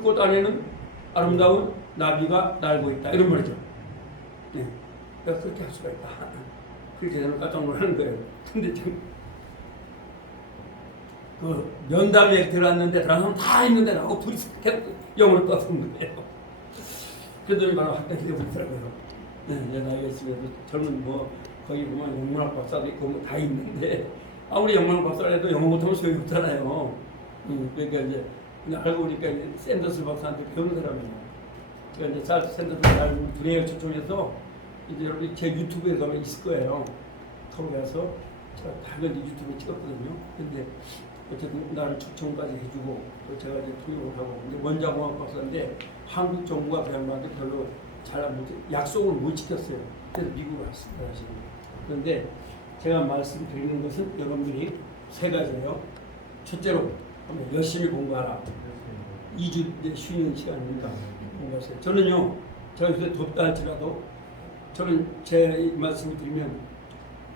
꽃 안에는 아름다운 나비가 날고 있다. 이런 말이죠. 네. 내가 그렇게 할 수가 있다. 그렇게 저는 깜짝 놀라는 거예요. 근데 지금 그 면담에 들어왔는데 다른 사람 다 있는데 나하고 둘이 계속 영어를 떠드는 거예요. 그러더니 바로 학교에 되어버리더라고요. 네, 나이가 있으면 젊은 뭐 거기 보면 영문학 박사도 있고 뭐 다 있는데 아무리 영문학 박사를 해도 영어 못하면 소용이 없잖아요. 그러니까 이제 알고 보니까 이제 샌더스 박사한테 배우는 사람이에요. 그러니까 이제 샌더스가 날 분해를 초청해서 이제 여러분이 제 유튜브에 가면 있을 거예요. 거기에서 제가 당연히 유튜브에 찍었거든요. 근데 어쨌든 나를 초청까지 해주고 또 제가 이제 통역을 하고 근데 원자공학 박사인데 한국 정부가 그 양반한테 별로 잘 약속을 못 지켰어요. 그래서 미국을 왔습니다. 사실은. 그런데 제가 말씀드리는 것은 여러분들이 세 가지예요. 첫째로 열심히 공부하라. 2주 쉬는 시간이니까 공부하세요. 저는요, 제가 요새 덥다 할지라도 저는 제 말씀을 드리면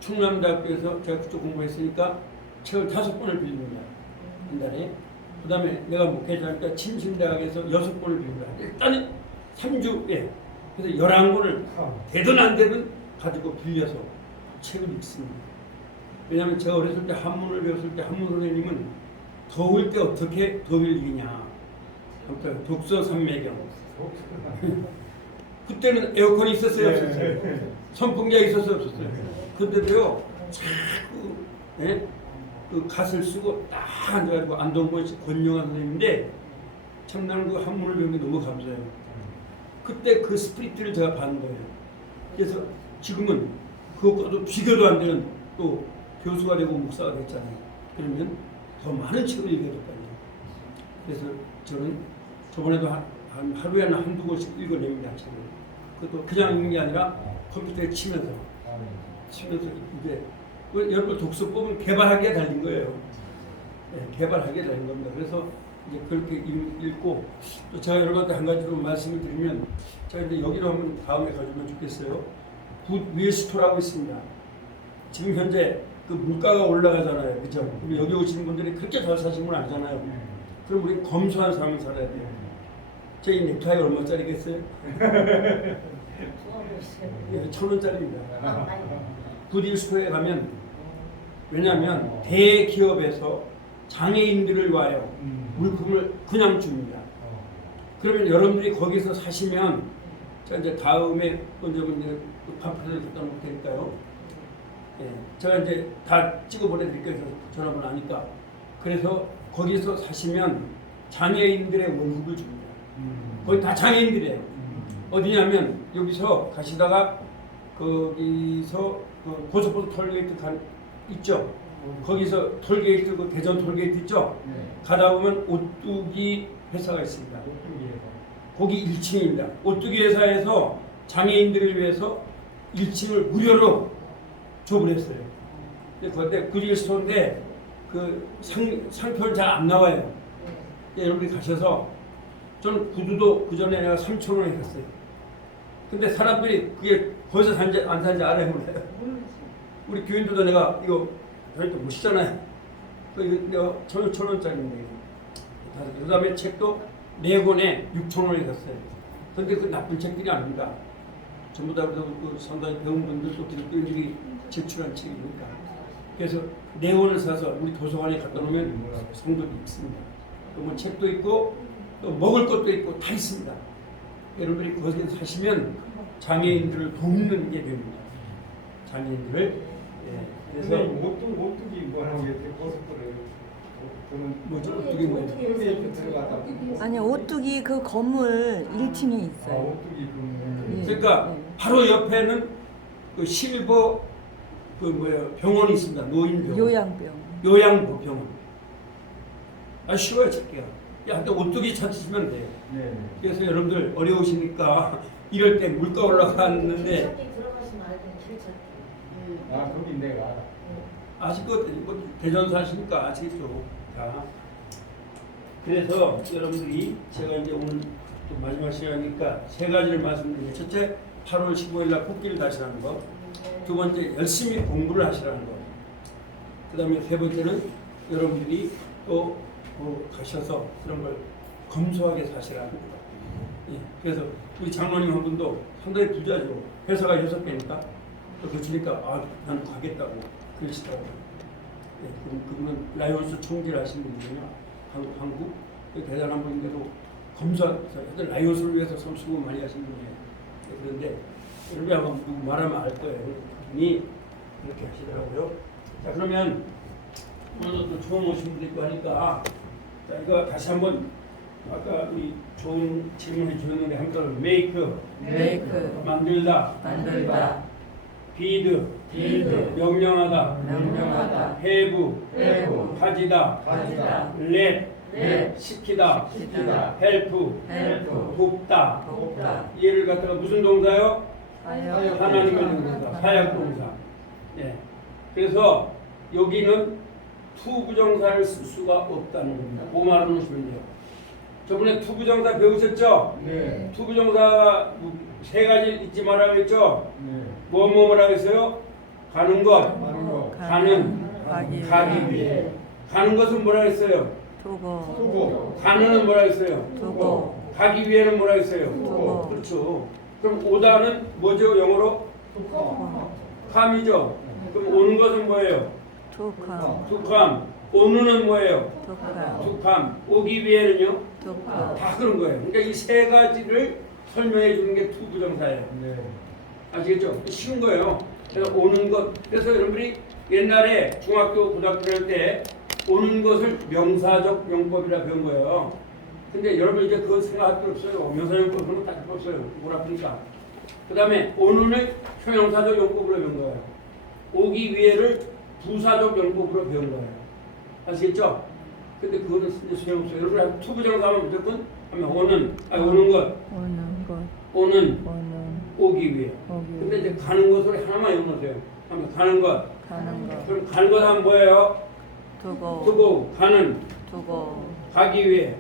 충남대학교에서 제가 그쪽 공부했으니까 책을 5권을 빌립니다. 한 달에. 그 다음에 내가 목회자니까 침신대학에서 6권을 빌립니다. 일단은 3주에 그래서 11권을 되든 안 되든 가지고 빌려서 책을 읽습니다. 왜냐하면 제가 어렸을 때 한문을 배웠을 때 한문 선생님은 더울 때 어떻게 더위를 이기냐. 아무튼 독서 산매경. 그때는 에어컨이 있었어요, 없었어요? 선풍기가 있었어요, 없었어요? 근데도요, 자꾸 예? 그 갓을 쓰고 딱 앉아가지고 안동권 씨 권영환 선생님인데 참 나는 그 한문을 배운 게 너무 감사해요. 그때 그 스피릿을 제가 받은 거예요. 그래서 지금은 그것과도 비교도 안 되는 또 교수가 되고 목사가 됐잖아요. 그러면 더 많은 책을 읽어야 될 거 아니에요. 그래서 저는 저번에도 하루에 한두 권씩 읽어냅니다. 책을. 그것도 그냥 읽는 게 아니라 컴퓨터에 치면서 이제 여러분 독서법은 개발하기에 달린 거예요. 네, 개발하기에 달린 겁니다. 그래서 이제 그렇게 읽고 또 제가 여러분한테 한 가지로 말씀을 드리면 제가 이제 여기로 한번 다음에 가주면 좋겠어요. 굿윌스토라고 있습니다. 지금 현재 그 물가가 올라가잖아요. 그죠? 우리 여기 오시는 분들이 그렇게 잘 사시는 분 아니잖아요. 그럼 우리 검소한 삶을 살아야 돼요. 제 이 넥타이 얼마짜리겠어요? 1,000원짜리입니다. 굿윌스토에 가면 왜냐하면 대기업에서 장애인들을 와요. 물품을 그냥 줍니다. 그러면 여러분들이 거기서 사시면 제가 이제 다음에 언제 팜플렛을 갖다 놓을 테니까요. 예, 제가 이제 다 찍어 보내드릴게요. 전화번호 아니까. 그래서 거기서 사시면 장애인들의 월급을 줍니다. 거기 다 장애인들이에요. 어디냐면 여기서 가시다가 거기서 그 고속버스 톨게이트 있죠. 거기서 톨게이트 그 대전 톨게이트 있죠. 가다 보면 오뚜기 회사가 있습니다. 거기 1층입니다. 오뚜기 회사에서 장애인들을 위해서 1층을 무료로 좁을 했어요. 그런데 굿윌스토인데 그 상표는 잘 안 나와요. 여러분들이 가셔서 저는 구두도 그 전에 내가 3,000원에 샀어요. 근데 사람들이 그게 거기서 산지 안 산지 알아요, 몰라요? 우리 교인들도 내가 이거 저희도 못 쓰잖아요. 내가 1,000원짜리인데. 그 다음에 책도 4권에 6,000원에 샀어요. 근데 그 나쁜 책들이 아닙니다. 전부 다 그 상당히 배운 분들 또 기독교인들이 제출한 책이니까. 그래서 4권을 사서 우리 도서관에 갖다 놓으면 성도도 있습니다. 또 뭐 책도 있고 또 먹을 것도 있고 다 있습니다. 여러분들이 거기서 사시면 장애인들을 돕는 게 됩니다. 장애인들을. 예. 그래서 오뚜기 뭐라고 이렇게 버섯들을 뭐죠? 오뚜기 뭐예요? 들어갔다. 아니 오뚜기 그 건물 1층에 있어요. 오뚜기 그. 그러니까 바로 옆에는 그 실버 그 뭐야 병원이 있습니다. 노인병원. 요양병. 병원. 아 쉬워요 찾기가. 야, 근데 오뚜기 찾으시면 돼. 네. 그래서 여러분들 어려우시니까 이럴 때 물가 올라갔는데 들어가시면 알고 길 찾기. 아 거기 내가. 아실 것 같아요. 뭐 대전 사시니까 아시겠죠. 자, 그래서 여러분들이 제가 이제 오늘 또 마지막 시간이니까 세 가지를 말씀드리면 첫째 8월 15일 날 꽃길을 다시라는 거. 두 번째 열심히 공부를 하시라는 거. 그 다음에 세 번째는 여러분들이 또 가셔서 그런 걸 검소하게 사시라는 겁니다. 예, 그래서 우리 장로님 한 분도 상당히 부자죠. 회사가 6개니까 그 주니까 나는 가겠다고 그러시더라고요. 예, 그분은 라이온스 총재를 하신 분이거든요. 한국 대단한 분인데도 검소한 라이온스를 위해서 수고 많이 하신 분이에요. 예, 그런데 여러분이 아마 누구 말하면 알 거예요. 그분이 그렇게 하시더라고요. 자, 그러면 오늘도 또 처음 오신 분도 있고 하니까 자, 이거 다시 한번 아까 우리 좋은 질문해 주셨는데 한번 메이크 만들다 비드 명령하다 해부 가지다 렛 시키다 헬프 돕다 얘를 갖다가 무슨 동사요? 하나님의 동사 사역 동사. 예. 그래서 여기는 투부정사를 쓸 수가 없다는 겁니다. 그 말을 놓으시면 돼요. 저번에 투부정사 배우셨죠? 네. 투부정사 3가지 잊지 말라고 했죠? 네. 뭐라고 했어요? 가는 것, 가는, 가기 위해. 가는 것은 뭐라 했어요? 투고. 가는은 뭐라 했어요? 두고. 가기 위해는 뭐라 했어요? 두고. 그렇죠. 그럼 오다는 뭐죠? 영어로? 캄이죠. 그럼 오는 것은 뭐예요? 투컴. 투캄. 오는은 뭐예요? 투컴. 투캄. 오기 위해는요? 투컴. 다 그런 거예요. 그러니까 이 3가지를 설명해 주는 게 투부정사예요. 네. 아시겠죠? 쉬운 거예요. 그래서 오는 것. 그래서 여러분이 옛날에 중학교, 고등학교 할 때 오는 것을 명사적 용법이라 배운 거예요. 근데 여러분 이제 그건 생각할 필요 없어요. 명사용법은 딱 필요 없어요. 뭐라 그러니까. 그 다음에 오는을 형용사적 용법으로 배운 거예요. 오기 위해를 부사적 용법으로 배운 거예요. 아시겠죠? 근데 그거는 이제 소용없어요. 여러분 투부정사 하면 무조건 하면 오는 것. 오는 오기 위해. 근데 이제 가는 것을 하나만 외워놓으세요. 하면 가는 것. 그럼 가는 것 하면 뭐예요? 두고 가는 가기 위해.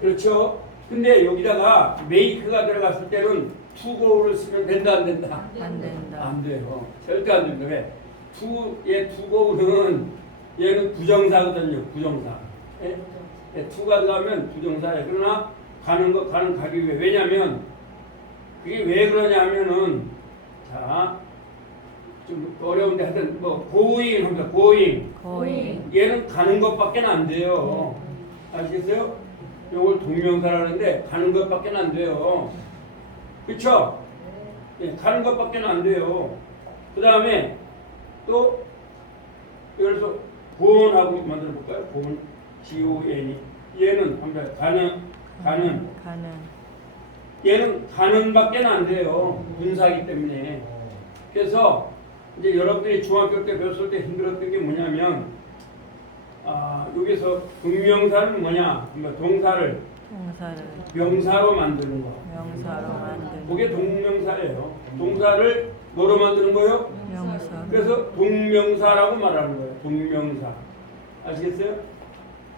그렇죠? 근데 여기다가 메이크가 들어갔을 때는 투고를 쓰면 된다 안 된다? 안 돼요. 절대 안 됩니다. 왜? 투고는 얘는 부정사거든요. 부정사. 예? 투가 들어가면 부정사예요. 그러나 가는 것 가는 가기 위해. 왜냐면 그게 왜 그러냐 하면은 자 좀 어려운데 하여튼 뭐 going 합니다. going. 얘는 가는 것밖에 안 돼요. 아시겠어요? 이걸 동명사라 하는데 가는 것밖에 안 돼요. 그렇죠? 예, 가는 것밖에 안 돼요. 그 다음에 또 예를 들어서 goon하고 만들어 볼까요? goon, G-O-N이 얘는 합니다. 가는 얘는 가는밖에 안 돼요. 분사이기 때문에. 그래서 이제 여러분들이 중학교 때 배웠을 때 힘들었던 게 뭐냐면 여기서 동명사는 뭐냐? 그러니까 동사를 명사로 만드는 거. 그게 동명사예요. 동사를 뭐로 만드는 거예요? 그래서 동명사라고 말하는 거예요. 동명사. 아시겠어요?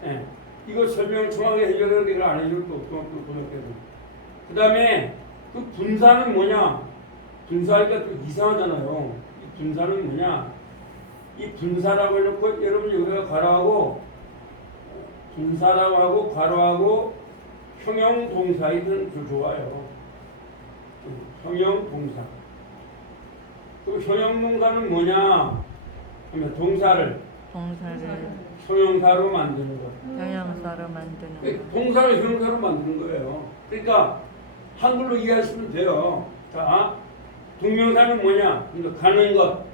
예. 이거 설명 정확하게 해줘야 이걸 안 해줄 또 중학교 고등학교에서. 그 다음에 그 분사는 뭐냐? 분사하니까 또 이상하잖아요. 이 분사는 뭐냐? 이 분사라고 해놓고 여러분이 여기가 괄호하고 분사라고 하고 괄호하고 형용동사이든 좋아요. 형용동사. 그 형용동사는 뭐냐? 하면 동사를 형용사로 만드는 거. 동사를 형용사로 만드는 거예요. 그러니까 한글로 이해하시면 돼요. 자, 동명사는 뭐냐? 가는 것.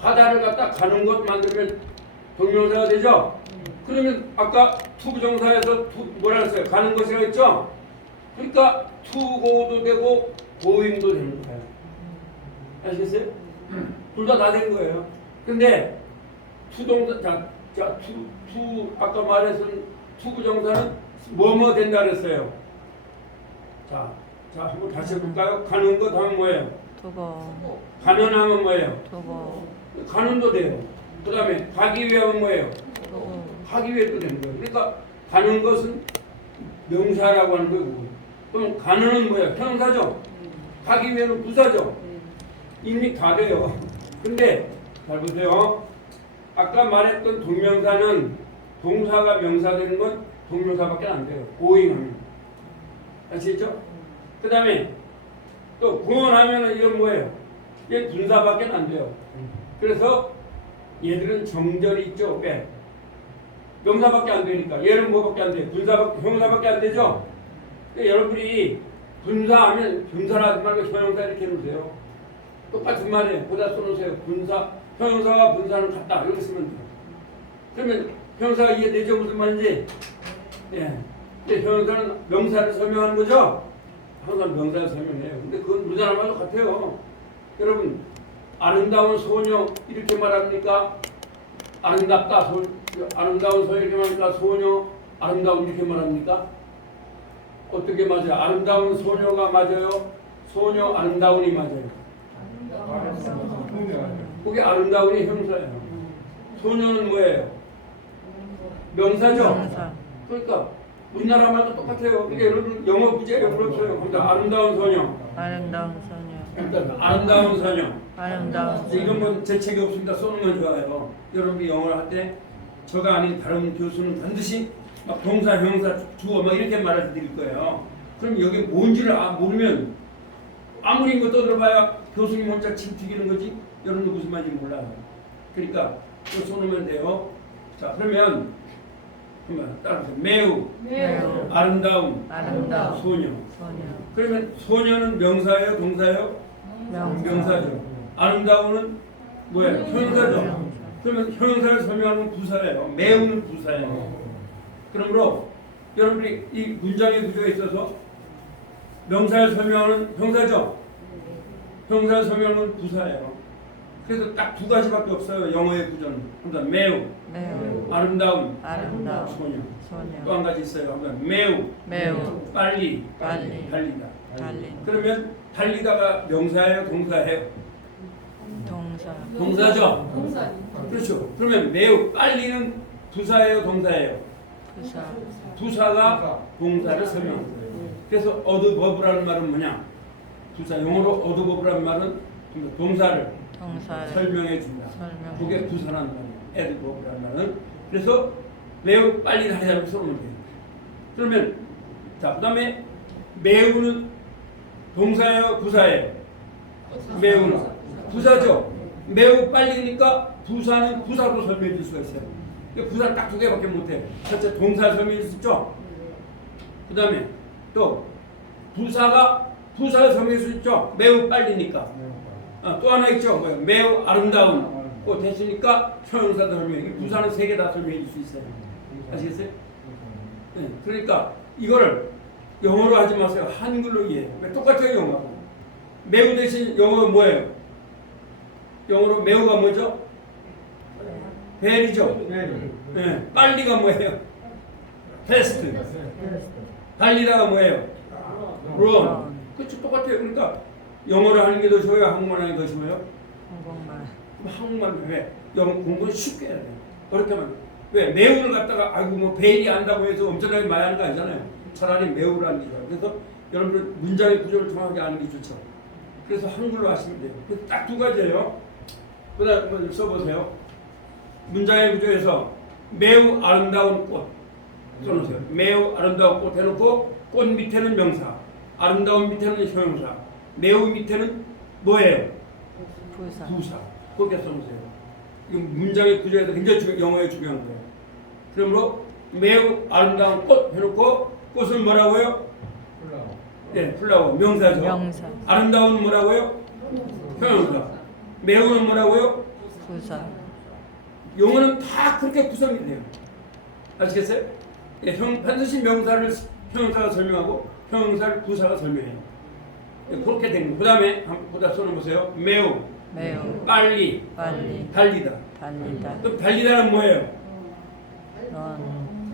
가다를 갖다 가는 것 만들면 동명사가 되죠? 그러면 아까 투부정사에서 뭐라 했어요? 가는 것이라고 했죠? 그러니까 투고도 되고 고잉도 되는 거예요. 아시겠어요? 둘 다 된 거예요. 근데 투동사, 아까 말했던 투부정사는 뭐뭐 된다 그랬어요? 자, 한번 다시 해볼까요? 가는 것 하면 뭐예요? 가는 하면 뭐예요? 가는도 돼요. 그 다음에 가기 위해 하면 뭐예요? 가기 위해도 되는 거예요. 그러니까 가는 것은 명사라고 하는 거고, 그럼 가는은 뭐예요? 형용사죠? 가기 위해는 부사죠? 이미 다 돼요. 근데 잘 보세요. 아까 말했던 동명사는 동사가 명사 되는 건 동명사밖에 안 돼요. 고잉하면. 아시겠죠? 그 다음에 또 구원하면은 이건 뭐예요? 이게 분사밖에 안 돼요. 그래서 얘들은 정절이 있죠. 왜? 명사밖에 안 되니까. 얘는 뭐밖에 안 돼요? 형사밖에 안 되죠? 그러니까 여러분이 분사하면 분사라 하지 말고 형용사 이렇게 해놓으세요. 똑같은 말이에요. 보다 써놓으세요. 분사, 형용사와 분사는 같다. 이렇게 쓰면 돼요. 그러면 형용사가 이해되죠? 무슨 말인지? 예. 근데 형용사는 명사를 설명하는 거죠? 항상 명사를 설명해요. 근데 그건 우리나라 말도 같아요. 여러분, 아름다운 소녀 이렇게 말합니까? 아름답다, 아름다운 소녀 이렇게 말합니까? 소녀, 아름다운 이렇게 말합니까? 어떻게 맞아요? 아름다운 소녀가 맞아요? 소녀, 아름다운이 맞아요? 그게 아름다운이 형사예요. 소녀는 뭐예요? 명사죠? 명사. 그러니까 우리나라 말도 똑같아요. 그러니까 여러분 영어 부제가 없어요. 그러니까 아름다운 소녀. 아름다운 소녀. 일단 아름다운 소녀. 아름다운 이건 뭐 재책이 없습니다. 쏘는 건 좋아요. 여러분이 영어를 할 때 저가 아닌 다른 교수는 반드시 막 동사, 형사, 주어 막 이렇게 말해 드릴 거예요. 그럼 여기 뭔지를 모르면 아무리 이거 떠들어봐야 교수님 혼자 침 튀기는 거지 여러분도 무슨 말인지 몰라요. 그러니까 또 쏘면 돼요. 자 그러면 따라서 매우 아름다운 소녀. 그러면 소녀는 명사예요, 동사예요? 명사죠. 아름다운은 뭐예요? 형용사죠. 그러면 형용사를 설명하는 부사예요. 매우는 부사예요. 그러므로 여러분이 이 문장의 구조에 있어서 명사를 설명하는 형사죠. 형사를 설명하는 부사예요. 그래서 딱 두 가지밖에 없어요. 영어의 구조는. 한번 매우, 아름다운, 소녀. 또 한 가지 있어요. 한번 매우, 빨리, 달리다. 그러면 달리다가 명사예요, 동사예요? 동사죠. 그렇죠. 그러면 매우 빨리는 부사예요, 동사예요? 부사가 동사를 설명하는 거예요. 그래서 어드버브라는 말은 뭐냐? 부사 영어로 어드버브라는 말은 동사를 설명해 준다. 그게 부사라는 말이에요. 에드버브라는 말은. 그래서 매우 빨리 달리다고 써놓으면 돼요. 그러면 자 그다음에 매우는 동사예요, 부사예요? 매우는 부사죠. 매우 빨리니까 부사는 부사로 설명해 줄 수가 있어요. 부사는 딱 두 개밖에 못해요. 첫째 동사 설명해 줄 수 있죠. 그 다음에 또 부사가 부사를 설명해 줄 수 있죠. 매우 빨리니까. 또 하나 있죠. 뭐예요? 매우 아름다운. 그 됐으니까 형용사도 설명해. 부사는 세 개 다 설명해 줄 수 있어요. 아시겠어요? 네. 그러니까 이걸 영어로 하지 마세요. 한글로 이해해요. 똑같아요, 영어하고. 매우 대신 영어가 뭐예요? 영어로 매우가 뭐죠? 베리죠. 네. 빨리가 뭐예요? 패스트. 달리다가 뭐예요? run. 그렇죠, 똑같아요. 그러니까 영어를 하는 게 더 쉬워요, 한국말 하는 게 더 쉬워요? 한국말 왜? 영어 공부는 쉽게 해야 돼요. 어렵게 하면 왜? 매우를 갖다가 아이고 뭐 베일이 안다고 해서 엄청나게 많이 하는 거 아니잖아요. 차라리 매우를 하는 게 좋아요. 그래서 여러분들 문장의 구조를 정확하게 아는 게 좋죠. 그래서 한글로 하시면 돼요. 그래서 딱 두 가지예요. 그 다음 한번 써보세요. 문장의 구조에서 매우 아름다운 꽃 써놓으세요. 매우 아름다운 꽃 해놓고 꽃 밑에는 명사, 아름다운 밑에는 형용사, 매우 밑에는 뭐예요? 부사. 그렇게 써놓으세요. 이 문장의 구조에서 굉장히 영어에 중요한 거예요. 그러므로 매우 아름다운 꽃 해놓고 꽃은 뭐라고요? 네, 플라워. 명사죠. 아름다운 뭐라고요? 형용사. 매우는 뭐라고요? 부사. 영어는 다 그렇게 구성이 돼요. 아시겠어요? 예, 반드시 명사를 형용사가 설명하고 형용사를 부사가 설명해요. 예, 그렇게 된 거예요. 그 다음에 한번 보다 써놓으세요. 매우, 빨리, 달리다. 그럼 달리다는 뭐예요?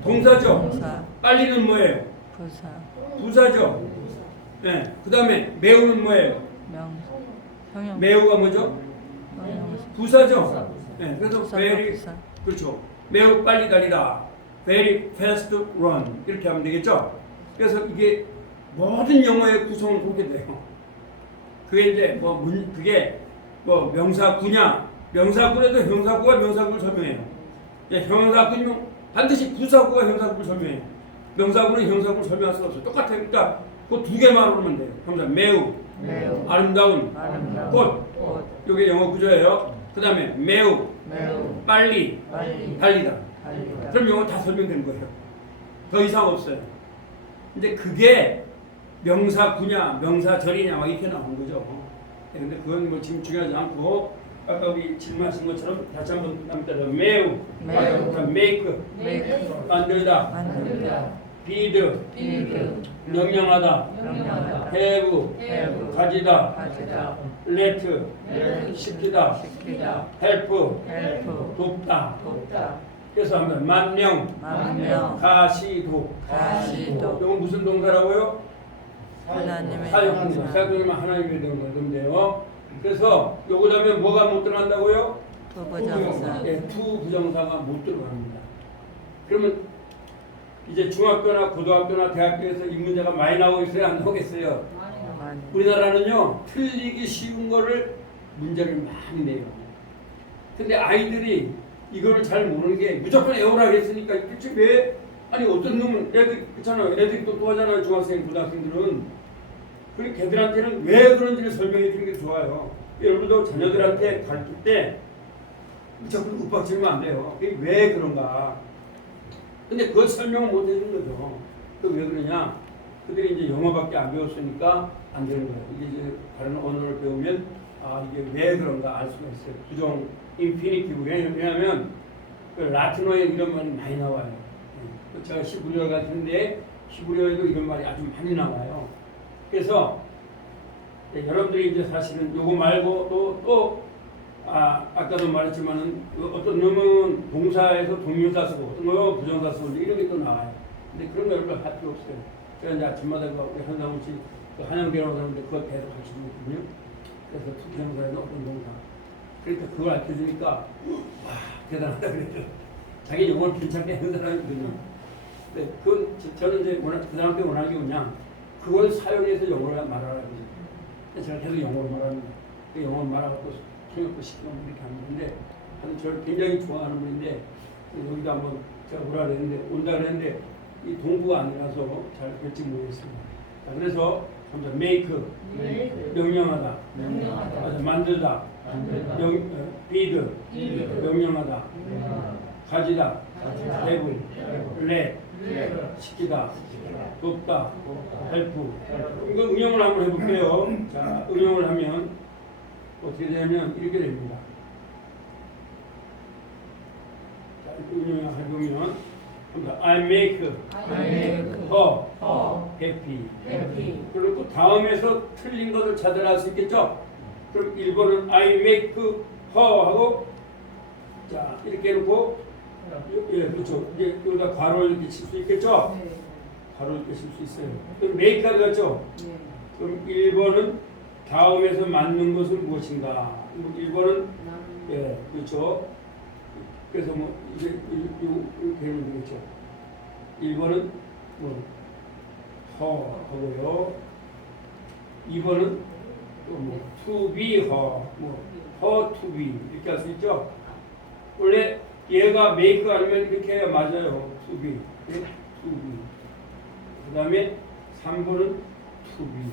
동사죠. 빨리는 뭐예요? 부사죠. 네. 그 다음에 매우는 뭐예요? 매우가 뭐죠? 부사죠. 네. 그래서 very 그렇죠. 매우 빨리 달리다. very fast run 이렇게 하면 되겠죠. 그래서 이게 모든 영어의 구성은 그렇게 돼요. 그게 이제 그게 뭐 명사구냐? 명사구에도 형사구가 명사구를 설명해요. 예, 형사구는 반드시 부사구가 형사구를 설명해요. 명사구는 형사구를 설명할 수가 없어요. 똑같아요. 그러니까 그 두 개만 오르면 돼요. 형사 매우, 매우 아름다운, 아름다운 꽃. 꽃 이게 영어 구조예요. 그 다음에 매우, 매우 빨리, 빨리 달리다. 달리다 그럼 영어 다 설명된 거예요. 더 이상 없어요. 근데 그게 명사구냐, 명사절이냐 막 이렇게 나온 거죠. 근데 그건 뭐 지금 중요하지 않고 아까 우리 질문하신 것처럼 다시 한번 남자로 매우, 매우, make, make 만들다, 만들다 feed, feed 명령하다, 명령하다 have, have 가지다, 가지다 let, let 시키다, 시키다 help, help 돕다. 돕다 그래서 한번 만명, 만명 가시도. 가시도 이건 무슨 동사라고요? 하나님의 사역입니다. 동사 사역은 하나님의 동사인데요. 그래서 요거 하면 뭐가 못 들어간다고요? 부부정사 네, 투 부정사가 못 들어갑니다. 그러면 이제 중학교나 고등학교나 대학교에서 이 문제가 많이 나오고 있어요? 안 나오겠어요? 많이 우리나라는요, 틀리기 쉬운 거를 문제를 많이 내요. 근데 아이들이 이거를 잘 모르는 게 무조건 외우라고 했으니까 도대체 왜, 아니 어떤 놈은 애들 있잖아요. 애들이 똑똑하잖아요. 중학생, 고등학생들은. 그리고 걔들한테는 왜 그런지를 설명해 주는 게 좋아요. 여러분도 자녀들한테 가르칠 때 무조건 윽박지르면 안 돼요. 그게 왜 그런가. 근데 그걸 설명을 못 해주는 거죠. 그 왜 그러냐. 그들이 이제 영어밖에 안 배웠으니까 안 되는 거예요. 이게 이제 다른 언어를 배우면 아 이게 왜 그런가 알 수가 있어요. 부정 인피니티브. 왜냐하면 그 라틴어에 이런 말이 많이 나와요. 제가 히브리어 같은데 히브리어에도 이런 말이 아주 많이 나와요. 그래서 여러분들이 이제 사실은 요거 말고 또 아까도 말했지만은 어떤 놈은 동사에서 동명사 쓰고 어떤 놈은 부정사 쓰고 이런 게 또 나와요. 근데 그런 거 여러분 할 필요 없어요. 제가 이제 아침마다 우리 한상훈 씨 한양대라고 하는데 그걸 계속 가르치고 있거든요. 그래서 부정사에는 어떤 동사. 그러니까 그걸 알려주니까 와 대단하다 그랬죠. 자기 영어를 괜찮게 하는 사람이거든요. 근데 그건 저는 이제 그 사람한테 원하는 게 뭐냐, 그걸 사용해서 영어를 말하라고 그래서 제가 계속 영어로 말합니다. 그 영어를 말하고 통역도 시키고 이렇게 하는 건데, 저를 굉장히 좋아하는 분인데 여기도 한번 제가 오라 그랬는데 온다 그랬는데 이 동부가 아니라서 잘 될지 모르겠습니다. 자, 그래서 먼저 make, 명령하다, 만들다, feed, 명령하다, 가지다, have, let, 시키다, 돕다, help. 이거 응용을 한번 해볼게요. 자, 응용을 하면 어떻게 되냐면 이렇게 됩니다. 자, 응용을 해보면 I make her happy. 그리고 다음에서 틀린 것을 찾아낼 수 있겠죠? 그럼 1번은 I make her 하고 자 이렇게 해놓고 예 그렇죠. 이제 여기다 괄호를 이렇게 칠 수 있겠죠? 괄호를 이렇게 칠 수 있어요. 그럼 make가 되었죠? 그럼 1번은 다음에서 맞는 것은 무엇인가? 1번은 예 그렇죠. 그래서 뭐 이제 이렇게 하면 되겠죠. 1번은 뭐 하고요. 2번은 또 뭐 to be her, 뭐 her to be 이렇게 할 수 있죠. 원래 얘가 make 아니면 이렇게 해야 맞아요. to be, 네? to be. 그다음에 3번은 to be.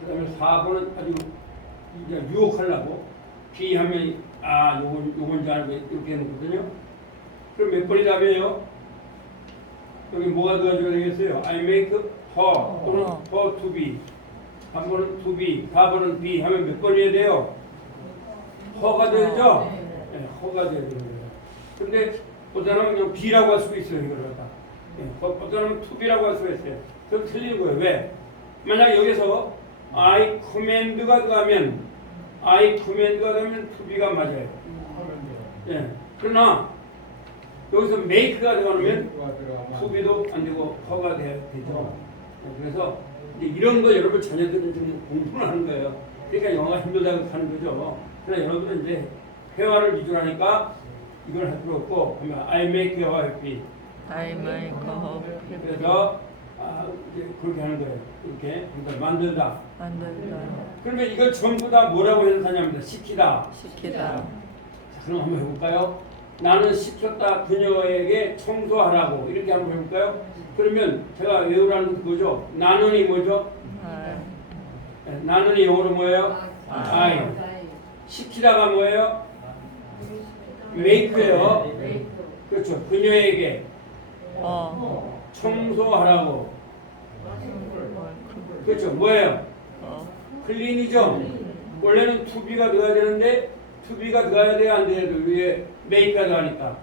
그다음에 4번은 아주 이제 유혹하려고 be 하면 요건 줄 알고 이렇게 해놓거든요. 그럼 몇 번이 답이에요? 여기 뭐가 들어가줘야 되겠어요? I make her 또는 her to be. 3번은 to be, 4번은 be 하면 몇 번이어야 돼요? her가 되죠? 네, her가 돼야 돼요. 근데 어떤 사람은 그냥 be라고 할 수도 있어요. 이걸 갖다. 네, 어떤 사람은 to be라고 할 수가 있어요. 그럼 틀리는 거예요. 왜? 만약 여기서 I command가 들어가면 to be가 맞아요. 예. 그러나 여기서 make가 들어가면 to be도 안 되고 her가 돼야 되죠. 그래서 이제 이런 거 여러분 자녀들은 좀 공부를 하는 거예요. 그러니까 영어가 힘들다고 하는 거죠. 그러나 여러분들은 이제 회화를 위주로 하니까 이걸 할 필요 없고 그러면 I make you happy. I make her happy. 그래서 이제 그렇게 하는 거예요. 이렇게 그러니까 만들다. 그러면 이걸 전부 다 뭐라고 해석하냐면 시키다. 시키다. 자, 그럼 한번 해볼까요? 나는 시켰다 그녀에게 청소하라고 이렇게 한번 해볼까요? 그러면 제가 외우라는 건 그거죠. 나는이 뭐죠? 네, 나는이 영어로 뭐예요? I. 시키다가 뭐예요? make예요. 그렇죠. 그녀에게 청소하라고. 그렇죠. 뭐예요? 클린이죠. 원래는 to be가 들어가야 되는데 to be가 들어가야 돼요, 안 돼요? 위에 make가 들어가니까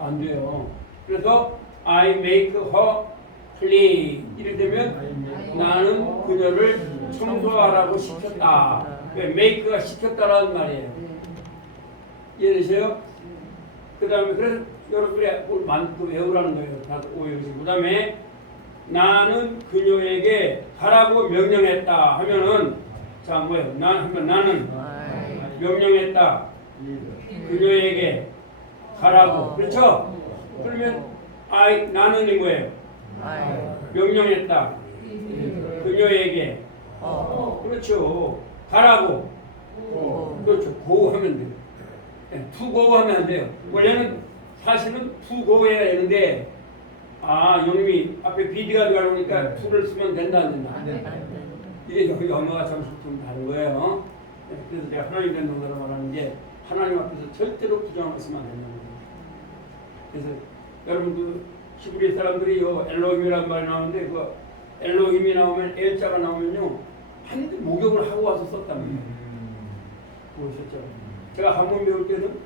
안 돼요. 그래서 I make her clean 이렇게 되면 나는 그녀를 청소하라고 시켰다. 왜 make가 시켰다라는 말이에요. 이해되세요? 그 다음에 그래서 여러분이 많고 외우라는 거예요. 다들 오해하시고. 그 다음에 나는 그녀에게 가라고 명령했다 하면은 자 뭐예요? 나는 명령했다 그녀에게 가라고. 그렇죠? 그러면 나는이 뭐예요? 명령했다 그녀에게. 그렇죠. 가라고. 그렇죠. 고 하면 돼요. to go 하면 안 돼요. 원래는 사실은 to go 해야 되는데 영님이 앞에 BD가 들어가니까 to를 쓰면 된다 안 된다? 이게 여기 언어가 좀 다른 거예요. 그래서 제가 하나님 된 동사로 말하는 게 하나님 앞에서 절대로 부정을 쓰면 안 된다는 거예요. 그래서 여러분 그 히브리 사람들이 엘로힘이라는 말이 나오는데 그 엘로힘이 나오면 엘자가 나오면요 한 목욕을 하고 와서 썼답니다. 보셨죠? 제가 한번 배울 때는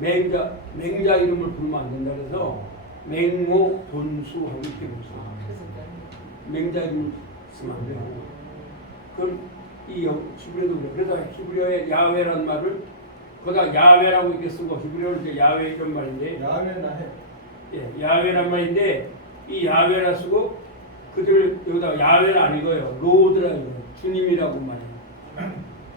맹자 이름을 부르면 안 된다 그래서 맹모 돈수하고 이렇게 보죠. 맹자 이름을 쓰면 안 돼요. 그럼 이 히브리어도 그래. 그래서 히브리어의 야훼라는 말을 거기다 야훼라고 이렇게 쓰고 히브리어로 이제 야훼 이런 말인데 야훼란 말인데 이 야훼라 쓰고 그들 여기다 야훼라 안 읽어요. 로드라 읽어요. 주님이라고 말해요.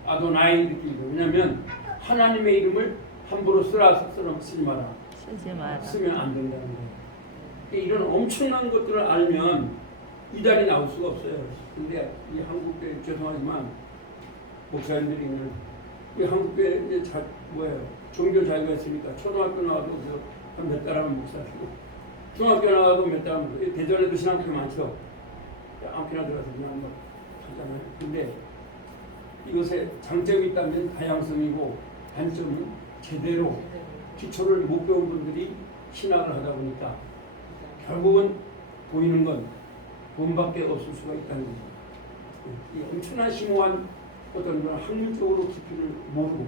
아도나이 이렇게 읽어요. 왜냐하면 하나님의 이름을 함부로 쓰지 마라. 쓰면 안 된다는 거예요. 이런 엄청난 것들을 알면 이달이 나올 수가 없어요. 근데 이 한국교회 죄송하지만 목사님들이 이 한국교회 이제 종교 자유가 있으니까 초등학교 나와도 한 몇 달 하면 목사시고 중학교 나와도 몇 달 하면 대전에도 신학교 많죠. 아무나 들어가서 그냥 막 하잖아요. 근데 이것에 장점이 있다면 다양성이고 단점은 제대로 기초를 못 배운 분들이 신학을 하다 보니까 결국은 보이는 건 돈밖에 없을 수가 있다는 거죠. 이 엄청난 심오한 어떤 그런 학문적으로 깊이를 모르고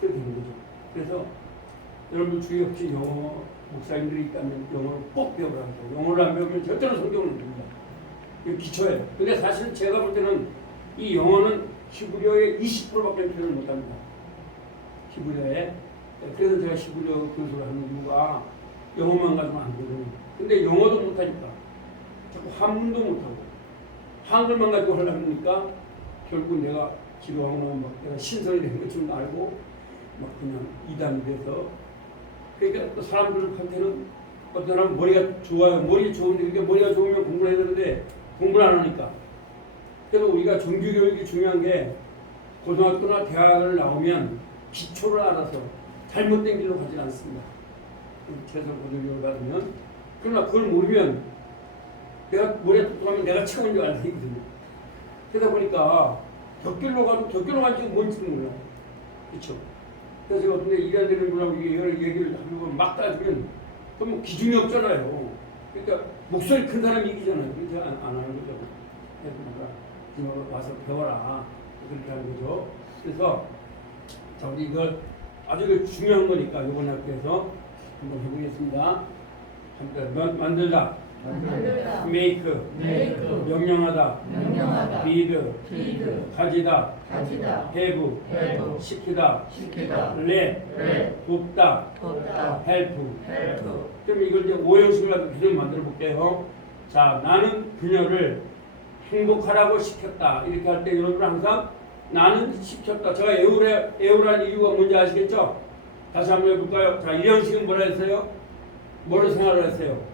그렇게 되는 거죠. 그래서 여러분 주위에 혹시 영어 목사님들이 있다면 영어를 꼭 배우라고 해요. 영어를 안 배우면 절대로 성경을 못 배웁니다. 이게 기초예요. 근데 사실 제가 볼 때는 이 영어는 히브리어의 20%밖에 표현을 못합니다. 히브리어에. 그래서 제가 히브리어 교수를 하는 이유가 영어만 가지고 안 되거든요. 근데 영어도 못하니까 자꾸 한문도 못하고 한글만 가지고 하려니까 결국 내가 기도하고 나면 막 내가 신선이 된 것처럼 알고 막 그냥 이단이 돼서 그러니까 또 사람들한테는 어떤 사람은 머리가 좋아요. 머리 좋은데 그러니까 머리가 좋으면 공부를 해야 되는데 공부를 안 하니까. 그래서 우리가 정규교육이 중요한 게 고등학교나 대학을 나오면 기초를 알아서 잘못된 길로 가지 않습니다. 최소 고등교육을 받으면. 그러나 그걸 모르면 내가 머리가 똑똑하면 내가 최고인 줄 알아야 되거든요. 그러다 보니까 격길로 가도 격길로 간 지가 뭔지는 몰라요. 그렇죠? 그래서 제가 어떤 데 일해야 되는구나 얘기를 하면 막 따지면 그럼 기준이 없잖아요. 그러니까 목소리 큰 사람이 이기잖아요. 그래서 안 하는 거죠. 그래서 와서 배워라. 그렇게 하는 거죠. 그래서 자, 우리 이걸 아주 중요한 거니까 이번 학교에서 한번 해보겠습니다. 함께 만들다. make, 명령하다, bid, 가지다, have, 시키다, let, 돕다, help. 그럼 이걸 이제 5형식을 가지고 계속 만들어 볼게요. 자, 나는 그녀를 행복하라고 시켰다. 이렇게 할 때 여러분 항상 나는 시켰다. 제가 에우라는 이유가 뭔지 아시겠죠? 다시 한번 해볼까요? 자, 이 형식은 뭐라 했어요? 뭐로 생각을 했어요?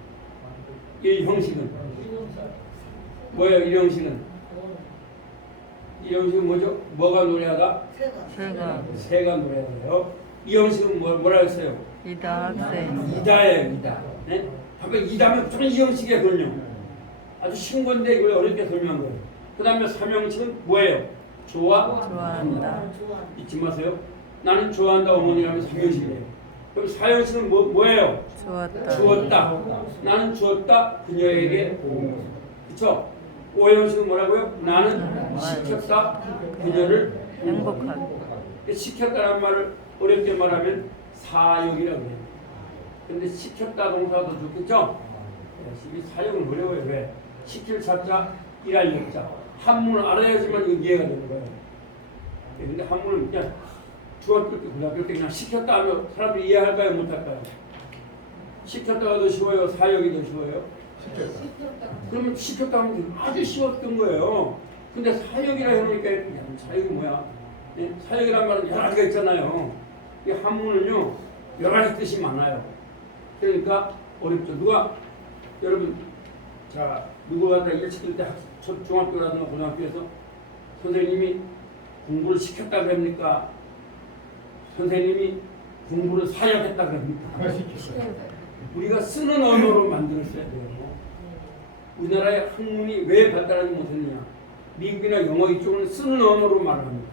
이 형식은 뭐예요? 이 형식은 뭐죠? 뭐가 노래하다? 새가 새가 노래하다요. 이형식은 뭐라 했어요? 이다 학생. 이다예요, 이다. 네? 방금 이다면 무조건 이형식이거든요. 아주 신건데 이걸 어렵게 설명한 거예요. 그 다음에 삼형식은 뭐예요? 좋아한다. 잊지 마세요. 나는 좋아한다 어머니라면 삼형식이에요. 그럼 사형식은 뭐예요? 주었다. 주었다. 나는 주었다 그녀에게. 그렇죠? 오형식은 뭐라고요? 나는 시켰다 그녀를 행복하게. 시켰다는 말을 어렵게 말하면 사역이라고 해요. 근데 시켰다 동사도 좋겠죠? 이 사역은 어려워요. 왜? 시킬 자자, 일할 역자. 한문을 알아야지만 이거 이해가 되는 거예요. 근데 한문은 그냥 중학교 때, 고등학교 때 그냥 시켰다 하면 사람들이 이해할까요? 못할까요? 시켰다가 더 쉬워요? 사역이 더 쉬워요? 그러면 시켰다 하면 아주 쉬웠던 거예요. 근데 사역이라 해놓으니까 사역이 뭐야? 네? 사역이란 말은 여러 가지가 있잖아요. 이 한문은요 여러 가지 뜻이 많아요. 그러니까 어렵죠. 여러분 누구가 일 시킬 때 중학교라든가 고등학교에서 선생님이 공부를 시켰다 그럽니까? 선생님이 공부를 사역했다 그럽니까? 우리가 쓰는 언어로 만들었어야 돼요. 우리나라의 학문이 왜 발달하지 못했느냐? 미국이나 영어 이쪽은 쓰는 언어로 말합니다.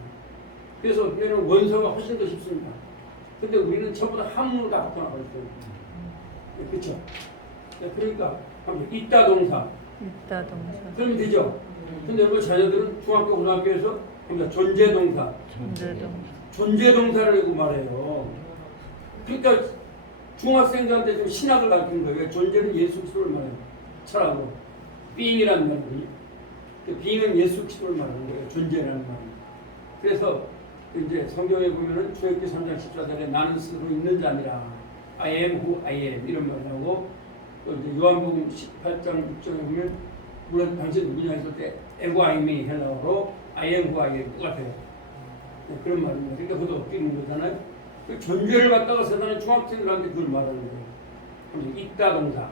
그래서 우리는 원서가 훨씬 더 쉽습니다. 근데 우리는 전부 다 한문으로 다 갖고 나가있어요. 그렇죠? 그러니까 있다 동사. 있다 동사. 그러면 되죠? 근데 여러분 자녀들은 중학교 고등학교에서 존재 동사. 존재 동사. 존재 동사를 이거 말해요. 그러니까 중학생들한테 좀 신학을 가르치는 거예요. 존재는 예수 그리스도를 말해요. 차라고 being이라는 말이거든요. being은 예수 그리스도를 말하는 거예요. 존재라는 말은. 그래서 이제 성경에 보면은 출애굽기 3장 14절에 나는 스스로 있는 자니라. I am who I am 이런 말을 하고 또 이제 요한복음 18장 6절에 보면 물론 당신 누구냐 했을 때 에고 아이미 헬라어로 I am who I am 똑같아요. 네, 그런 말입니다. 그러니까 그것도 엎드리는 거잖아요. 그 존재를 갖다가 세상의 중학생들한테 그걸 말하는 거예요. 있다 동사.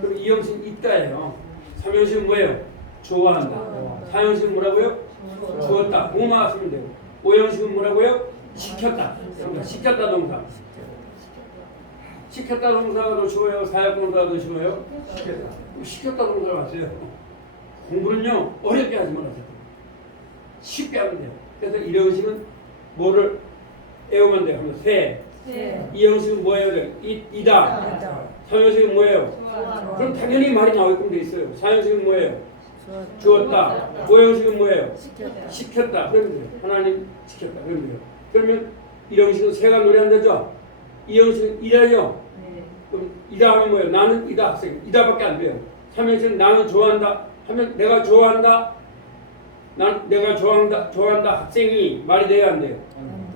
그리고 이형식 있다예요. 삼형식은 뭐예요? 좋아한다. 사형식은 뭐라고요? 주었다. 뭐만 하시면 돼요. 오형식은 뭐라고요? 시켰다. 시켰다 동사. 시켰다 동사가 더 쉬워요? 사역 동사가 더 쉬워요? 시켰다 동사가 왔어요. 공부는요 어렵게 하지 말아요. 쉽게 하면 돼요. 그래서 이 형식은 뭐를 애우면 돼요. 하면 세. 이 형식은 뭐예요? 이다. 사형식은 뭐예요? 그럼 당연히 말이 나오게끔 돼 있어요. 사형식은 뭐예요? 주었다. 오형식은 뭐예요? 시켰다. 그러면 돼요. 하나님 시켰다. 그러면 돼요. 그러면 이 형식은 세가 노래한다죠? 이 형식은 이다요. 그럼 이다 하면 뭐예요? 나는 이다 학생. 이다밖에 안 돼요. 삼형식은 나는 좋아한다 하면 내가 좋아한다. 내가 좋아한다 학생이 말이 돼야 안 돼요.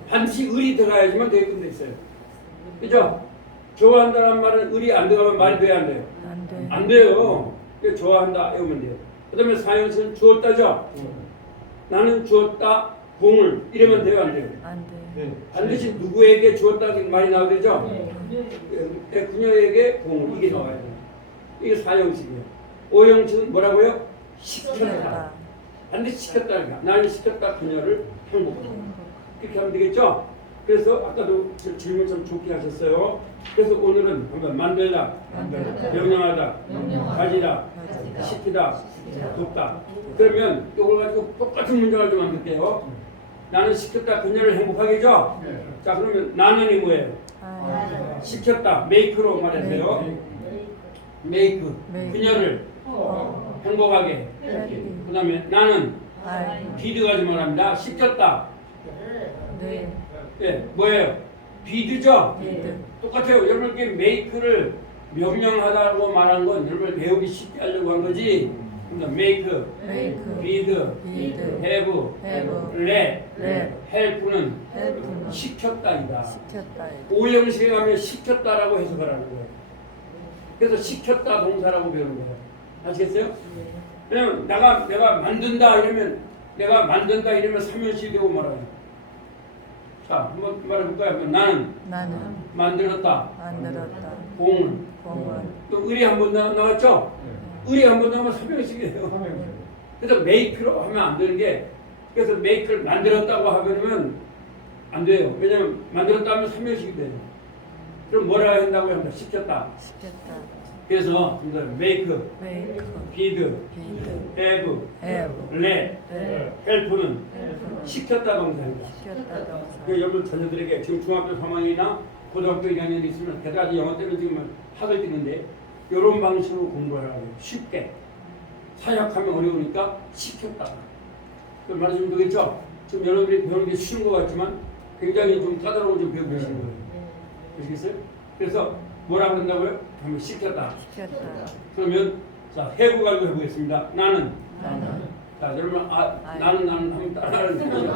반드시 을이 들어가야지만 되게끔 돼 있어요. 그죠? 좋아한다는 말은 을이 안 들어가면 말이 돼야 안 돼요. 안 돼요. 그래서 좋아한다 외우면 돼요. 그 다음에 사형식은 주었다죠? 나는 주었다 공을 이러면 돼요 안 돼요? 안 돼. 반드시 누구에게 주었다는 말이 나오죠? 그녀에게 공을 이게 나와야 돼요. 이게 사형식이에요. 오형식은 뭐라고요? 시켰다. 반드시 시켰다니까. 나는 시켰다 그녀를 행복하다. 이렇게 하면 되겠죠? 그래서 아까도 질문 참 좋게 하셨어요. 그래서 오늘은 한번 만들다, 명령하다, 가지다, 시키다, 돕다. 그러면 이걸 가지고 똑같은 문장을 좀 만들게요. 나는 시켰다 그녀를 행복하게 해줘. 자 그러면 나는이 뭐예요? 시켰다, make로 말하세요. make, 그녀를 행복하게. 그 다음에 나는 비드가지 말합니다. 시켰다. 네, 뭐예요? 비드죠? 똑같아요. 여러분께 make를 명령하다고 말한 건 여러분 배우기 쉽게 하려고 한 거지. 그러니까 make, bid, have, let, help는 시켰다이다. 오형식에 가면 시켰다라고 해석하라는 거예요. 그래서 시켰다 동사라고 배우는 거예요. 아시겠어요? 왜냐면 내가 만든다 이러면 삼형식이 되고 말아요. 자, 한번 말해볼까요? 나는 만들었다. 공은 또 을이 한 번 나왔죠? 을이 한 번 나오면 삼형식이에요. 그래서 make로 하면 안 되는 게 그래서 make를 만들었다고 하면 안 돼요. 왜냐면 만들었다 하면 3형식이 돼요. 그럼 뭐라 한다고 합니다. 시켰다. 시켰다. 그래서 make, 메이크. feed, 비드. have, 에브. let, 네. help는 헬프. 시켰다 동사입니다. 시켰다 동사. 그 여러분 자녀들에게 지금 중학교 3학년이나 고등학교 1학년이 있으면 게다가 영어 때는 지금 학을 뛰는데 이런 방식으로 공부를 하라고 해요. 쉽게. 사역하면 어려우니까 시켰다. 그 말이 좀 되겠죠? 지금 여러분들이 배우는 게 쉬운 것 같지만 굉장히 좀 까다로운 좀 배우고 계시는 거예요. 아시겠어요? 그래서 뭐라 그런다고요? 하면 시켰다. 시켰다. 그러면 자 해부 가지고 해보겠습니다. 나는 나는. 자 여러분 아이. 나는 하면 따라하는 거죠.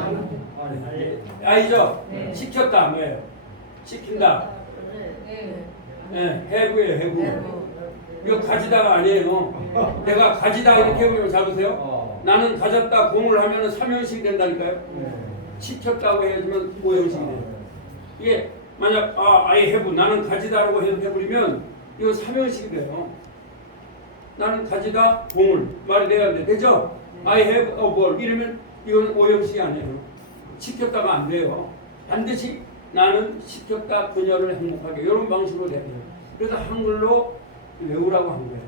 아니죠? 네. 시켰다 뭐예요? 시킨다. 네. 네, 해부예요 해부. 해부. 이거 가지다가 아니에요. 내가 가지다 이렇게 해보면 잡으세요. 나는 가졌다 공을 하면 3형식이 된다니까요. 시켰다고 해야지만 5형식이 돼요. 이게 만약 I have 나는 가지다라고 해버리면 이거 3형식이 돼요. 나는 가지다 공을 말이 돼야 돼. 되죠? I have a ball 이러면 이건 5형식이 아니에요. 시켰다가 안 돼요. 반드시 나는 시켰다 그녀를 행복하게 이런 방식으로 돼야 돼요. 그래서 한글로 외우라고 한 거예요.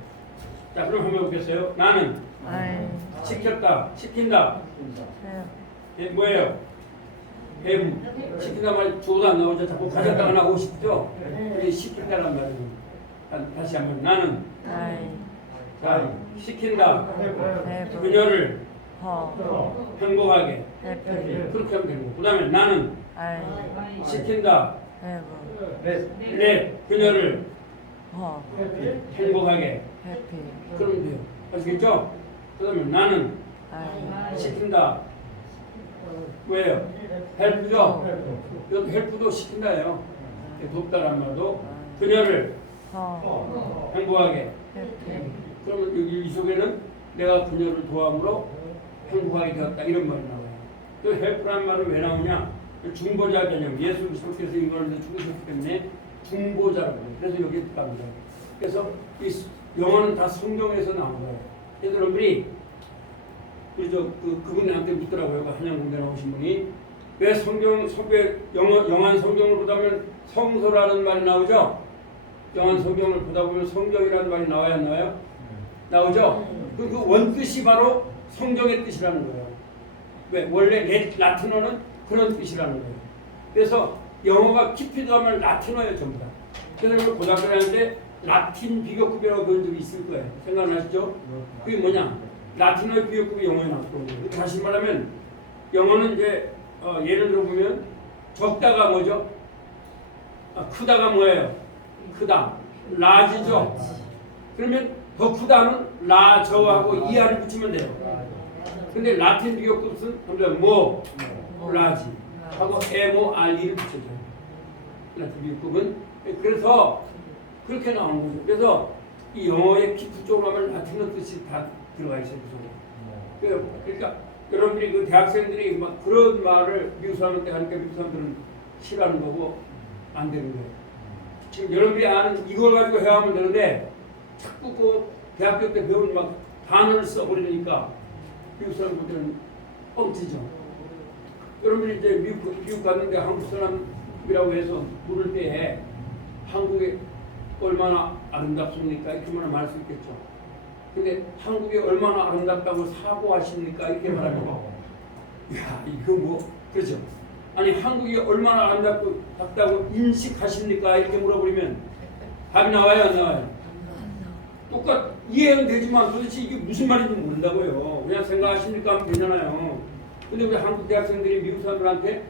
자 그럼 한번 해보겠어요. 나는 아이. 시켰다 시킨다 헬프. 예, 뭐예요? have 시킨다 말 주어도 안 나오죠. 자꾸 가졌다가 나오고 싶죠? 우리 시켰다란 말은 다시 한번 나는 아이. 자 시킨다 헬프. 그녀를 허. 행복하게 헬프. 그렇게 하면 되는 거고 그 다음에 나는 아이. 시킨다 헬프. 네 그녀를 허. 행복하게 해피. 그러면 돼요. 아시겠죠? 그 다음에 나는 아이. 시킨다 뭐예요? 헬프죠? 이것도 헬프도 시킨다예요. 돕다란 말도 그녀를 허. 행복하게 해피. 그러면 여기 이 속에는 내가 그녀를 도함으로 행복하게 되었다 이런 말이 나와요. 또 헬프란 말은 왜 나오냐? 중보자 개념 예수 그리스도께서 인간을 죽으셨기 때문에 중보자라고 해요. 그래서 여기에 들어갑니다. 그래서 이 영어는 다 성경에서 나온 거예요. 그래서 여러분이 그분이 나한테 묻더라고요. 한양공대 나오신 분이 왜 영한 성경을 보다 보면 성서라는 말이 나오죠? 영한 성경을 보다 보면 성경이라는 말이 나와야 안 나와요? 나오죠? 그 원뜻이 바로 성경의 뜻이라는 거예요. 왜? 원래 라틴어는 그런 뜻이라는 거예요. 그래서 영어가 깊이 들어가면 라틴어예요, 전부 다. 그래서 고등학교 다닐 때 라틴 비교급이라고 그런 적이 있을 거예요. 생각나시죠? 그게 뭐냐? 라틴어의 비교급이 영어에 나왔거든요. 다시 말하면 영어는 이제 예를 들어 보면 적다가 뭐죠? 크다가 뭐예요? 크다. 라지죠? 그러면 더 크다는 라저하고 이하를 붙이면 돼요. 근데 라틴 비교급은 뭐? 라지 하고 MORE를 붙여줘요. 라틴 비교급은 그래서 그렇게 나오는 거죠. 그래서 이 영어의 깊이 쪽으로 하면 라틴어 뜻이 다 들어가 있어요. 그 속에. 그러니까 여러분들이 그 대학생들이 막 그런 말을 미국 사람한테 하니까 미국 사람들은 싫어하는 거고 안 되는 거예요. 지금 여러분들이 아는 이걸 가지고 해야하면 되는데 자꾸 그 대학교 때 배운 막 단어를 써버리니까 미국 사람들은 뻥치죠. 여러분들이 이제 미국 갔는데 한국 사람이라고 해서 물을 때 한국에 얼마나 아름답습니까? 이렇게만 말할 수 있겠죠. 근데 한국이 얼마나 아름답다고 사고하십니까? 이렇게 말하면 야 이거 뭐 그렇죠. 아니 한국이 얼마나 아름답다고 인식하십니까? 이렇게 물어보면 답이 나와요 안 나와요? 똑같 이해는 되지만 도대체 이게 무슨 말인지 모른다고요. 그냥 생각하십니까 하면 되잖아요. 근데 우리 한국 대학생들이 미국 사람들한테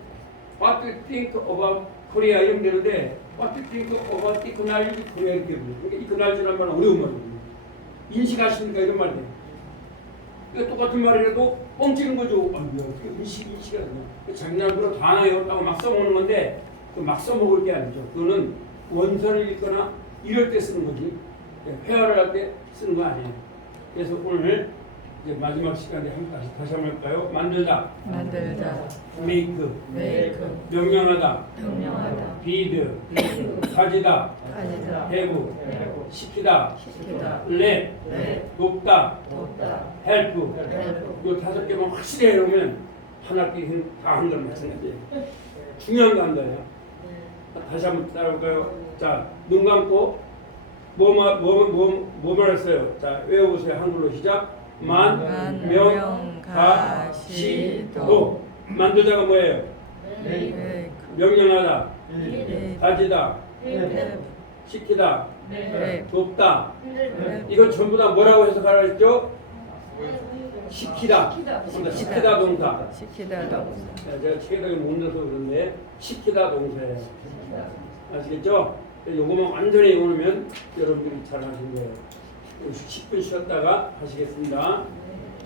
What do you think about Korea 이러면 되는데 What do you think about technology Korea 이렇게 해요. 그러니까 이 technology라는 말은 어려운 말이거든요. 인식하십니까 이런 말이에요. 그러니까 똑같은 말이라도 뻥치는 거죠. 아이고야, 인식이 아니야. 장난으로 단어 외웠다고 막 써먹는 건데 그 막 써먹을 게 아니죠. 그거는 원서를 읽거나 이럴 때 쓰는 거지. 회화를 할 때 쓰는 거 아니에요. 그래서 오늘 이제 마지막 시간에 다시 한번 할까요? 만들다, 만들다. make, 명령하다, feed, 가지다, have, 시키다, let, 돕다, help. 이 5개만 확실히 해놓으면 한 학기 다 한 걸 마찬가지예요. 중요한 단어예요. 다시 한번 따라볼까요? 자, 눈 감고 뭐 말했어요? 자, 외워보세요. 한글로 시작. 만명가시도. 만두자가 뭐예요? 네. 명령하다, 네. 가지다, 네. 시키다, 네. 돕다. 이건 전부 다 뭐라고 해석하라 했죠? 시키다. 시키다 동사. 시키다 동사. 제가 시키다가 못 넣어서 그런데 시키다 동사예요. 아시겠죠? 요거만 완전히 외우면 여러분들이 잘 하신 거예요. 10분 쉬었다가 하시겠습니다.